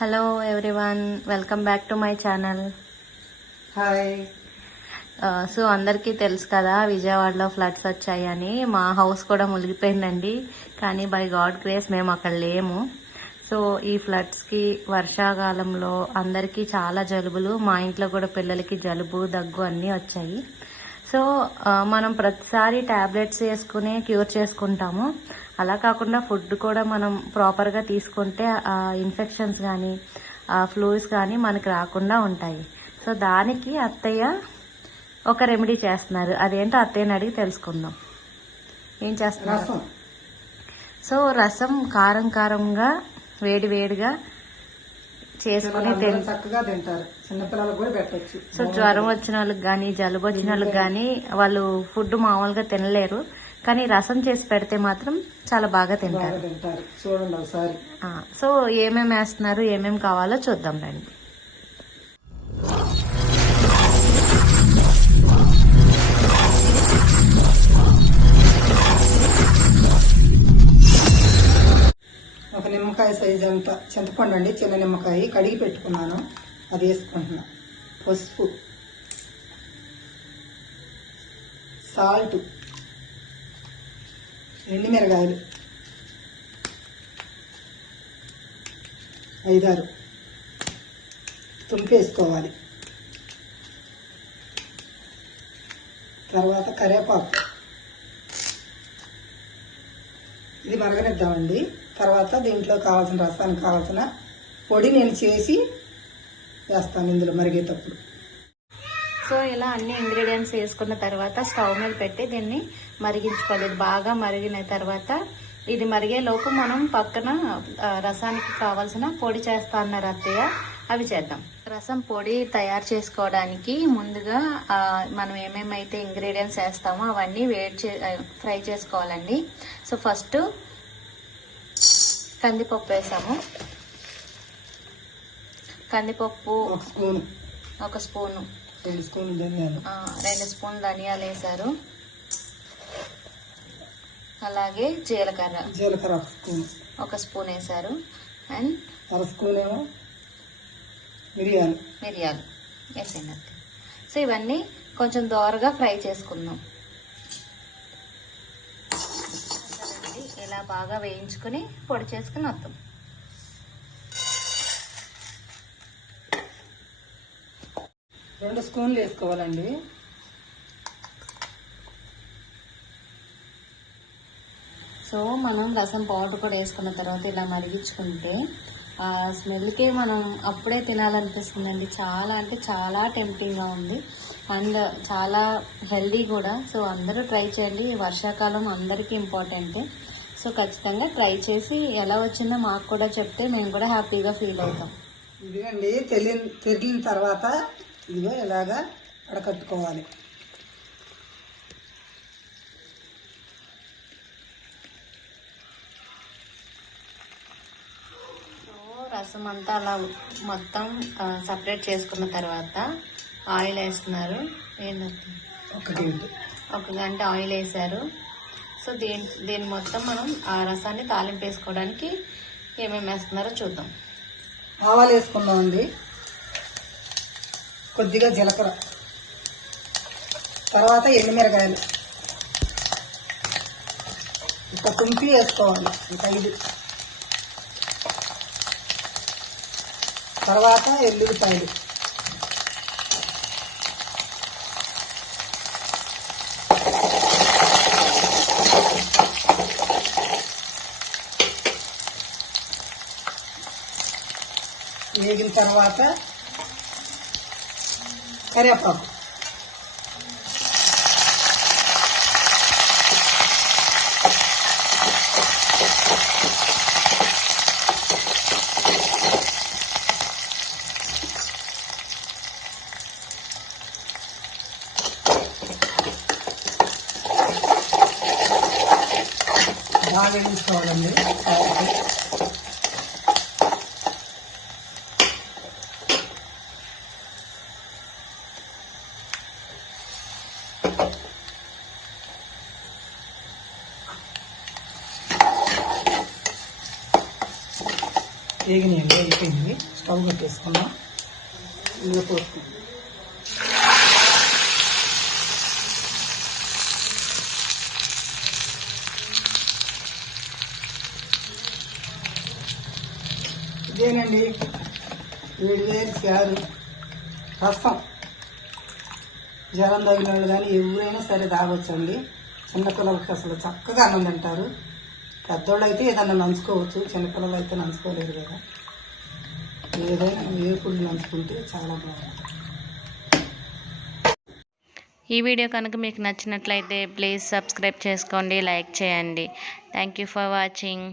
Hello everyone welcome back to my channel hi so అందరికీ తెలుసు కదా విజయవాడలో ఫ్లడ్స్ వచ్చాయని. మా హౌస్ కూడా మునిగిపోయిందండి. కానీ బై గాడ్ గ్రేస్ మేము అక్కడ లేము. సో ఈ ఫ్లడ్స్కి వర్షాకాలంలో అందరికీ చాలా జలుబులు. మా ఇంట్లో కూడా పిల్లలకి జలుబు దగ్గు అన్నీ వచ్చాయి. సో మనం ప్రతిసారి టాబ్లెట్స్ వేసుకుని క్యూర్ చేసుకుంటాము. అలా కాకుండా ఫుడ్ కూడా మనం ప్రాపర్గా తీసుకుంటే ఇన్ఫెక్షన్స్ కానీ ఆ ఫ్లూయిడ్స్ కానీ మనకి రాకుండా ఉంటాయి. సో దానికి అత్తయ్య ఒక రెమెడీ చేస్తున్నారు. అదేంటో అత్తయ్యని అడిగి తెలుసుకుందాం. ఏం చేస్తున్నారు? సో రసం కారం కారంగా వేడి వేడిగా చేసుకుని చక్కగా తింటారు. చిన్నపిల్లలకు కూడా పెట్టచ్చు. సో జ్వరం వచ్చిన వాళ్ళకి కానీ జలుబు వచ్చిన వాళ్ళకి కానీ వాళ్ళు ఫుడ్ మామూలుగా తినలేరు. కానీ రసం చేసి పెడితే మాత్రం చాలా బాగా తింటారు. తింటారు. చూడండి ఒకసారి. సో ఏమేమి వేస్తున్నారు ఏమేమి కావాలో చూద్దాం రండి. నిమ్మకాయ అంత చింతపండు అండి చిన్న నిమ్మకాయ కడిగి పెట్టుకున్నాను. అది వేసుకుంటున్నా. పసుపు సాల్ట్ ఎండుమిరగాయలు ఐదారు. తుంపేసుకోవాలి తర్వాత కరివేపాకు. ఇది మరగనిద్దామండి. తర్వాత దీంట్లో కావాల్సిన రసానికి కావాల్సిన పొడి నేను చేసి వేస్తాను ఇందులో మరిగేటప్పుడు. సో ఇలా అన్ని ఇంగ్రీడియంట్స్ వేసుకున్న తర్వాత స్టవ్ మీద పెట్టి దీన్ని మరిగించుకోవాలి. బాగా మరిగిన తర్వాత ఇది మరిగేలోపు మనం పక్కన రసానికి కావాల్సిన పొడి చేస్తా అన్నారు అత్తయ్య. అవి చేద్దాం. రసం పొడి తయారు చేసుకోవడానికి ముందుగా మనం ఏమేమైతే ఇంగ్రీడియంట్స్ వేస్తామో అవన్నీ వేడి చే ఫ్రై చేసుకోవాలండి. సో ఫస్ట్ కందిపప్పు వేసాము. కందిపప్పు ఒక స్పూన్. ఒక స్పూను. రెండు స్పూన్లు ధనియాలు. రెండు స్పూన్ ధనియాలు వేశారు అలాగే జీలకర్ర. జీలకర్ర ఒక స్పూన్. ఒక స్పూన్ వేశారు అండ్ అర స్పూన్ ఏమో మిరియాలు. మిరియాలు. వేసేయండి సో ఇవన్నీ కొంచెం దోరగా ఫ్రై చేసుకుందాం. ఇలా బాగా వేయించుకుని పొడి చేసుకుని వద్దాం. రెండు స్పూన్లు వేసుకోవాలండి. సో మనం రసం పౌడర్ కూడా వేసుకున్న తర్వాత ఇలా మరిగించుకుంటే ఆ స్మెల్కే మనం అప్పుడే తినాలనిపిస్తుందండి. చాలా అంటే చాలా టెంప్టింగ్గా ఉంది. అండ్ చాలా హెల్దీ కూడా. సో అందరూ ట్రై చేయండి. వర్షాకాలం అందరికీ ఇంపార్టెంట్. సో ఖచ్చితంగా ట్రై చేసి ఎలా వచ్చిందో మాకు కూడా చెప్తే మేము కూడా హ్యాపీగా ఫీల్ అవుతాం. ఇదిగండి తెలి తెరిలిన తర్వాత ఇదిగో ఇలాగా అడకట్టుకోవాలి. రసం అంతా అలా మొత్తం సపరేట్ చేసుకున్న తర్వాత ఆయిల్ వేస్తున్నారు. ఏంటంటే? ఒక గంట. ఆయిల్ వేసారు సో దీని దీని మొత్తం మనం ఆ రసాన్ని తాలింపు వేసుకోవడానికి ఏమేమి వేస్తున్నారో చూద్దాం. ఆవాలు వేసుకుందామండి కొద్దిగా జీలకర్ర. తర్వాత ఎండుమిరకాయలు ఇంకా తుంపి వేసుకోవాలి ఇంకా ఇది తర్వాత ఎల్లుల్లిపాయలు. వేగిన తర్వాత కరివేపాకు బాగా వేయించుకోవాలండి వేగినాయండి అయిపోయింది స్టవ్ కట్టేసుకున్నాం. ఇందులో పోసుకుందాం ఇదేనండి వేడి వేడి చారు. రసం. జ్వరం తగిన వాళ్ళు కానీ ఎవరైనా సరే తాగొచ్చండి. చిన్నపిల్లలకి అసలు చక్కగా అన్నం తింటారు. పెద్దోళ్ళు అయితే ఏదన్నా నంచుకోవచ్చు చిన్నపిల్లలు అయితే నంచుకోలేరు కదా. ఏదైనా వేపుడు నంచుకుంటే చాలా బాగుంటుంది. ఈ వీడియో కనుక మీకు నచ్చినట్లయితే ప్లీజ్ సబ్స్క్రైబ్ చేసుకోండి లైక్ చేయండి. Thank you for watching